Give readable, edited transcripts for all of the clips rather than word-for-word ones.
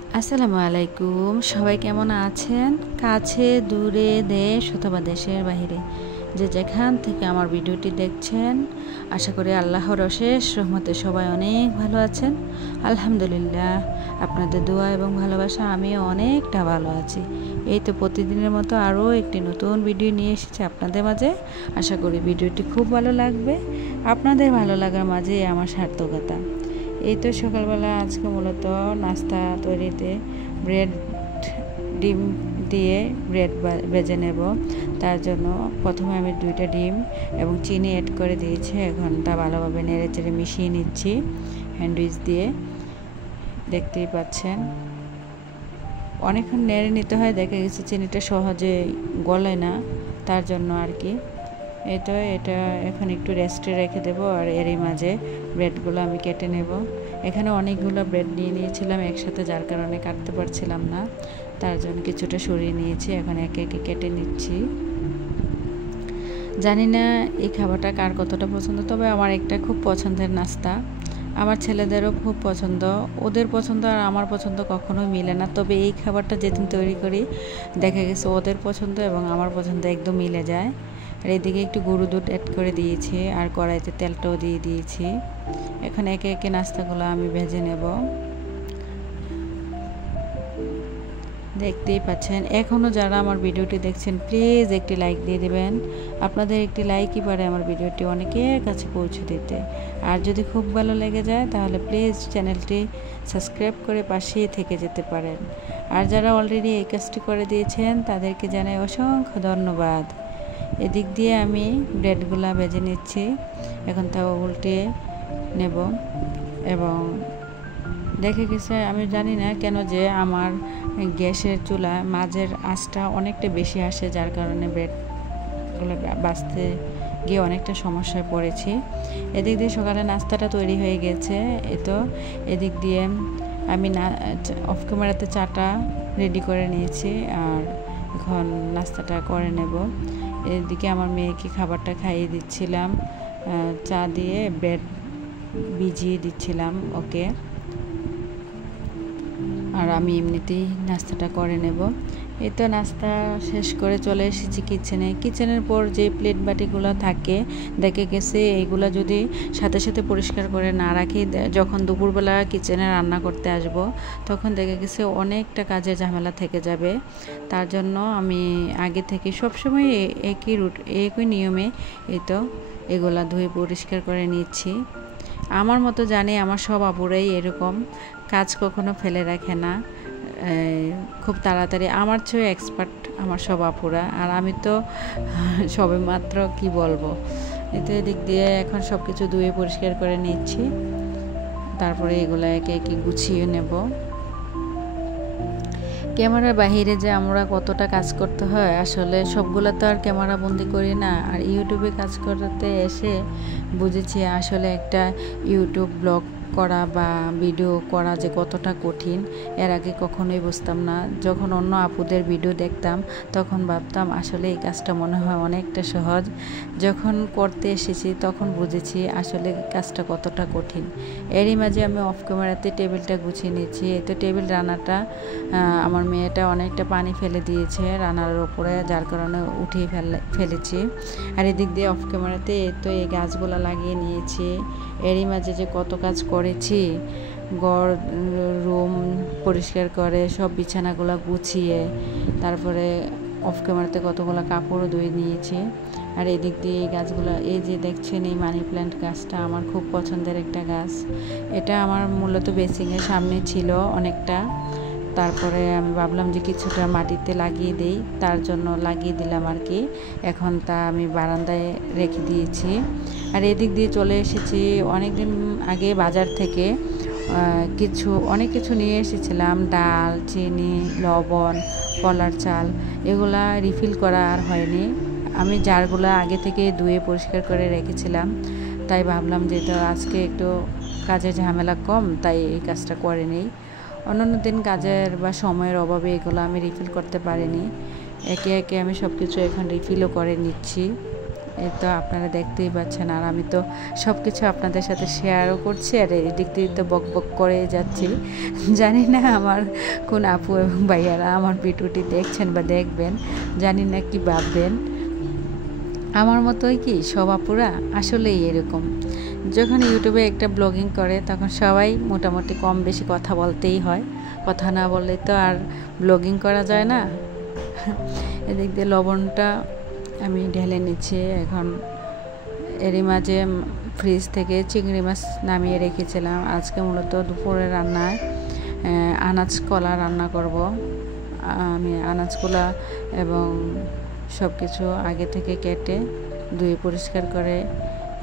আসসালামু আলাইকুম। সবাই কেমন আছেন? কাছে দূরে দেশ অথবা দেশের বাহিরে যে যেখান থেকে আমার ভিডিওটি দেখছেন, আশা করি আল্লাহর অশেষ রহমতে সবাই অনেক ভালো আছেন। আলহামদুলিল্লাহ, আপনাদের দোয়া এবং ভালোবাসা আমিও অনেকটা ভালো আছি। এই তো প্রতিদিনের মতো আরও একটি নতুন ভিডিও নিয়ে এসেছি আপনাদের মাঝে। আশা করি ভিডিওটি খুব ভালো লাগবে। আপনাদের ভালো লাগার মাঝে আমার সার্থকতা। এই তো সকালবেলা আজকে মূলত নাস্তা তৈরিতে ব্রেড ডিম দিয়ে ব্রেড ভেজে নেব। তার জন্য প্রথমে আমি 2টা ডিম এবং চিনি অ্যাড করে দিয়েছি। এখন তা ভালোভাবে নেড়ে চেড়ে মিশিয়ে নিচ্ছি হ্যান্ডউইচ দিয়ে। দেখতেই পাচ্ছেন অনেকক্ষণ নেড়ে নিতে হয়, দেখা গেছে চিনিটা সহজে গলে না, তার জন্য আর কি। এটা এখন একটু রেস্টে রেখে দেবো। আর এরই মাঝে ব্রেডগুলো আমি কেটে নেব। এখানে অনেকগুলো ব্রেড নিয়ে নিয়েছিলাম একসাথে, যার কারণে কাটতে পারছিলাম না, তার জন্য কিছুটা সরিয়ে নিয়েছি। এখন একে একে কেটে নিচ্ছি। জানি না এই খাবারটা কার কতটা পছন্দ, তবে আমার একটা খুব পছন্দের নাস্তা। আমার ছেলেদেরও খুব পছন্দ। ওদের পছন্দ আর আমার পছন্দ কখনোই মিলে না, তবে এই খাবারটা যেদিন তৈরি করি দেখা গেছে ওদের পছন্দ এবং আমার পছন্দ একদম মিলে যায়। আর এদিকে একটু গরু দুধ অ্যাড করে দিয়েছি আর কড়াইতে তেলটাও দিয়ে দিয়েছি। এখন একে একে নাস্তাগুলো আমি ভেজে নেব। দেখতেই পাচ্ছেন, এখনও যারা আমার ভিডিওটি দেখছেন প্লিজ একটি লাইক দিয়ে দেবেন। আপনাদের একটি লাইকই পারে আমার ভিডিওটি অনেকের কাছে পৌঁছে দিতে। আর যদি খুব ভালো লেগে যায় তাহলে প্লিজ চ্যানেলটি সাবস্ক্রাইব করে পাশেই থেকে যেতে পারেন। আর যারা অলরেডি এই কাজটি করে দিয়েছেন তাদেরকে জানাই অসংখ্য ধন্যবাদ। এদিক দিয়ে আমি ব্রেডগুলা ভেজে নিচ্ছি। এখন তাও উল্টিয়ে নেব। এবং দেখে গেছে, আমি জানি না কেন যে আমার গ্যাসের চুলায় মাঝের আঁচটা অনেকটা বেশি আসে, যার কারণে ব্রেডগুলো বাছতে গিয়ে অনেকটা সমস্যায় পড়েছি। এদিক দিয়ে সকালে নাস্তাটা তৈরি হয়ে গেছে। এদিক দিয়ে আমি অফ ক্যামেরাতে চাটা রেডি করে নিয়েছি আর এখন নাস্তাটা করে নেব। এদিকে আমার মেয়েকে খাবারটা খাইয়ে দিচ্ছিলাম, চা দিয়ে ব্রেড ভিজিয়ে দিচ্ছিলাম ওকে। আর আমি এমনিতেই নাস্তাটা করে নেব। এই তো নাস্তা শেষ করে চলে এসেছি কিচেনের পর যে প্লেট বাটিগুলো থাকে দেখে গেছে এইগুলো যদি সাথে সাথে পরিষ্কার করে না রাখি, যখন দুপুরবেলা কিচেনে রান্না করতে আসব তখন দেখে গেছে অনেকটা কাজের ঝামেলা থেকে যাবে। তার জন্য আমি আগে থেকে সবসময় একই নিয়মে এগুলা ধুয়ে পরিষ্কার করে নিচ্ছি। আমার মতো জানি আমার সব আপুরাই এরকম কাজ কখনো ফেলে রাখে না, খুব তাড়াতাড়ি। আমার চেয়ে এক্সপার্ট আমার সব আপুরা, আর আমি তো সবে মাত্র কি বলবো। এদিক দিয়ে এখন সব কিছু ধুয়ে পরিষ্কার করে নিচ্ছি, তারপরে এগুলো একে একে গুছিয়ে নেব। ক্যামেরার বাহিরে যে আমরা কতটা কাজ করতে হয়, আসলে সবগুলো তো আর ক্যামেরা বন্দি করি না। আর ইউটিউবে কাজ করতে এসে বুঝেছি আসলে একটা ইউটিউব ব্লগ করা বা ভিডিও করা যে কতটা কঠিন, এর আগে কখনোই বুঝতাম না। যখন অন্য আপুদের ভিডিও দেখতাম তখন ভাবতাম আসলে এই কাজটা মনে হয় অনেকটা সহজ। যখন করতে এসেছি তখন বুঝেছি আসলে কাজটা কতটা কঠিন। এরই মাঝে আমি অফ ক্যামেরাতে টেবিলটা গুছিয়ে নিচ্ছি। টেবিল রান্নাটা আমার মেয়েটা অনেকটা পানি ফেলে দিয়েছে রান্নার ওপরে, যার কারণে উঠিয়ে ফেলেছি। আর এদিক দিয়ে অফ ক্যামেরাতে এই গাছগুলো লাগিয়ে নিয়েছি। এরই মাঝে যে কত কাজ করেছি, ঘর রুম পরিষ্কার করে সব বিছানাগুলো গুছিয়ে, তারপরে অফ ক্যামেরাতে কতগুলো কাপড়ও ধুয়ে নিয়েছি। আর এদিক দিয়ে এই গাছগুলো, এই যে দেখছেন এই মানি প্ল্যান্ট গাছটা আমার খুব পছন্দের একটা গাছ। এটা আমার মূলত বেসিংয়ের সামনে ছিল অনেকটা, তারপরে আমি ভাবলাম যে কিছুটা মাটিতে লাগিয়ে দেই, তার জন্য লাগিয়ে দিলাম আর কি। এখন তা আমি বারান্দায় রেখে দিয়েছি। আর এদিক দিয়ে চলে এসেছি অনেক দিন আগে বাজার থেকে অনেক কিছু নিয়ে এসেছিলাম, ডাল, চিনি, লবণ, কলার চাল, এগুলা রিফিল করা আর হয়নি। আমি জারগুলো আগে থেকে ধুয়ে পরিষ্কার করে রেখেছিলাম, তাই ভাবলাম যে তো আজকে একটু কাজের ঝামেলা কম, তাই এই কাজটা করে নিই। অন্যান্য দিন কাজের বা সময়ের অভাবে এগুলো আমি রিফিল করতে পারিনি। একে একে আমি সব কিছু এখন রিফিলও করে নিচ্ছি। এই তো আপনারা দেখতেই পাচ্ছেন, আর আমি তো সব কিছু আপনাদের সাথে শেয়ারও করছি আর এদিক দিয়ে তো বক বক করে যাচ্ছি। জানি না আমার কোন আপু এবং ভাইয়ারা আমার ভিডিওটি দেখছেন বা দেখবেন, জানি না কি ভাববেন। আমার মতোই কি সব আপুরা আসলেই এরকম, যখন ইউটিউবে একটা ব্লগিং করে তখন সবাই মোটামুটি কম বেশি কথা বলতেই হয়, কথা না বললে তো আর ব্লগিং করা যায় না। এদিক দিয়ে লবণটা আমি ঢেলে নিচ্ছি। এখন এরই মাঝে ফ্রিজ থেকে চিংড়ি মাছ নামিয়ে রেখেছিলাম। আজকে মূলত দুপুরে রান্নায় আনাজ কলা রান্না করব। আমি আনাজ কলা এবং সব কিছু আগে থেকে কেটে ধুয়ে পরিষ্কার করে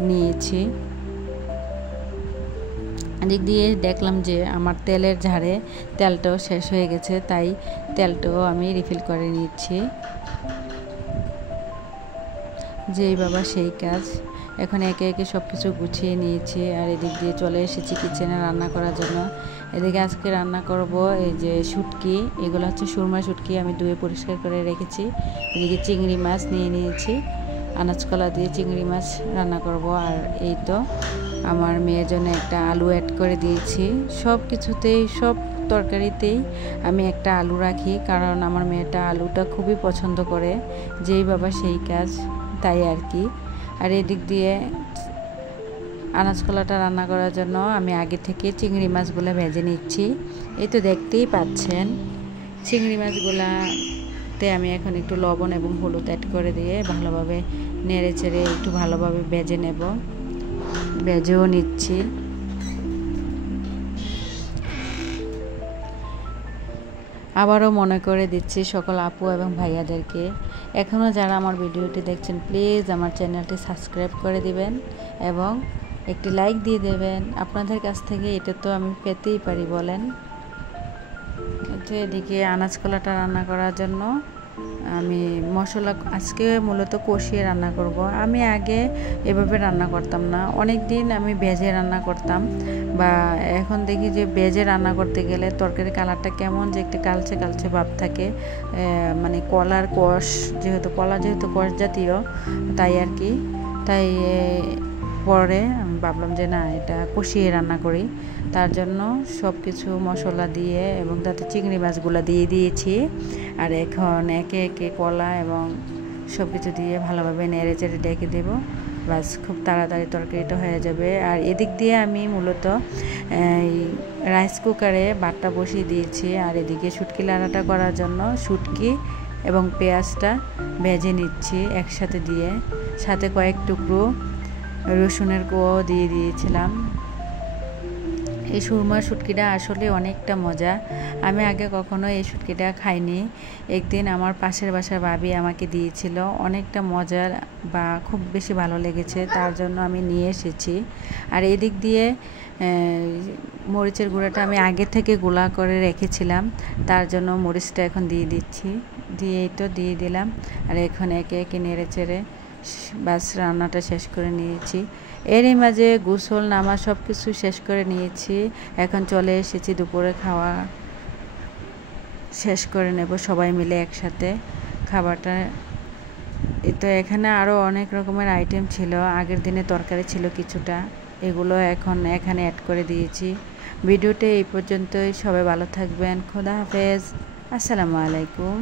নিয়েছি। এদিক দিয়ে দেখলাম যে আমার তেলের ঝাড়ে তেলটাও শেষ হয়ে গেছে, তাই তেলটাও আমি রিফিল করে নিচ্ছি। যেই বাবা সেই কাজ। এখন একে একে সব কিছু গুছিয়ে নিয়েছি আর এদিক দিয়ে চলে এসেছি কিচেনে রান্না করার জন্য। এদিকে আজকে রান্না করব এই যে শুটকি, এগুলো হচ্ছে সুরমা শুটকি, আমি ধুয়ে পরিষ্কার করে রেখেছি। এদিকে চিংড়ি মাছ নিয়ে নিয়েছি, আনাজ কলা দিয়ে চিংড়ি মাছ রান্না করব। আর এই তো আমার মেয়ের জন্য একটা আলু অ্যাড করে দিয়েছি। সব কিছুতেই, সব তরকারিতেই আমি একটা আলু রাখি, কারণ আমার মেয়েটা আলুটা খুবই পছন্দ করে। যেই বাবা সেই কাজ, তাই আর কি। আর এদিক দিয়ে আনাজ কলাটা রান্না করার জন্য আমি আগে থেকে চিংড়ি মাছগুলো ভেজে নিচ্ছি। এই তো দেখতেই পাচ্ছেন চিংড়ি মাছগুলাতে আমি এখন একটু লবণ এবং হলুদ অ্যাড করে দিয়ে ভালোভাবে নেড়ে চেড়ে একটু ভালোভাবে ভেজে নেব। ভেজেও নিচ্ছি। আবারও মনে করে দিচ্ছি সকল আপু এবং ভাইয়াদেরকে, এখনও যারা আমার ভিডিওটি দেখছেন প্লিজ আমার চ্যানেলটি সাবস্ক্রাইব করে দিবেন এবং একটি লাইক দিয়ে দেবেন। আপনাদের কাছ থেকে এটা তো আমি পেতেই পারি বলেন। তো এদিকে আনাজ কলাটা রান্না করার জন্য আমি মশলা আজকে মূলত কষিয়ে রান্না করব। আমি আগে এভাবে রান্না করতাম না, অনেক দিন আমি ভেজে রান্না করতাম, বা এখন দেখি যে ভেজে রান্না করতে গেলে তরকারি কালারটা কেমন যে একটা কালচে কালচে ভাব থাকে, মানে কলার কষ, যেহেতু কলা যেহেতু কষ জাতীয়, তাই আর কি। তাই পরে আমি ভাবলাম যে না, এটা কষিয়ে রান্না করি। তার জন্য সব কিছু মশলা দিয়ে এবং তাতে চিংড়ি মাছগুলো দিয়ে দিয়েছি। আর এখন একে একে কলা এবং সব কিছু দিয়ে ভালোভাবে নেড়ে চেড়ে ডেকে দেবো, বাস খুব তাড়াতাড়ি তরকারিটা হয়ে যাবে। আর এদিক দিয়ে আমি মূলত রাইস কুকারে ভাতটা বসিয়ে দিয়েছি। আর এদিকে শুটকি রান্নাটা করার জন্য শুটকি এবং পেঁয়াজটা ভেজে নিচ্ছি একসাথে দিয়ে, সাথে কয়েক টুকরো রসুনের কোয়াও দিয়ে দিয়েছিলাম। এই সুরমা শুটকিটা আসলে অনেকটা মজা, আমি আগে কখনো এই শুটকিটা খাইনি। একদিন আমার পাশের বাসার ভাবি আমাকে দিয়েছিল, অনেকটা মজার বা খুব বেশি ভালো লেগেছে, তার জন্য আমি নিয়ে এসেছি। আর এদিক দিয়ে মরিচের গুঁড়াটা আমি আগে থেকে গুঁড়া করে রেখেছিলাম, তার জন্য মরিচটা এখন দিয়ে দিচ্ছি। দিয়েই তো দিয়ে দিলাম। আর এখন একে একে নেড়ে চেড়ে বাস রান্নাটা শেষ করে নিয়েছি। এরই মাঝে গোসল নামা সব কিছু শেষ করে নিয়েছি। এখন চলে এসেছি দুপুরে খাওয়া শেষ করে নেব সবাই মিলে একসাথে খাবারটা। তো এখানে আরও অনেক রকমের আইটেম ছিল, আগের দিনে তরকারি ছিল কিছুটা, এগুলো এখন এখানে অ্যাড করে দিয়েছি। ভিডিওটা এই পর্যন্তই, সবাই ভালো থাকবেন, খোদা হাফেজ, আসসালামু আলাইকুম।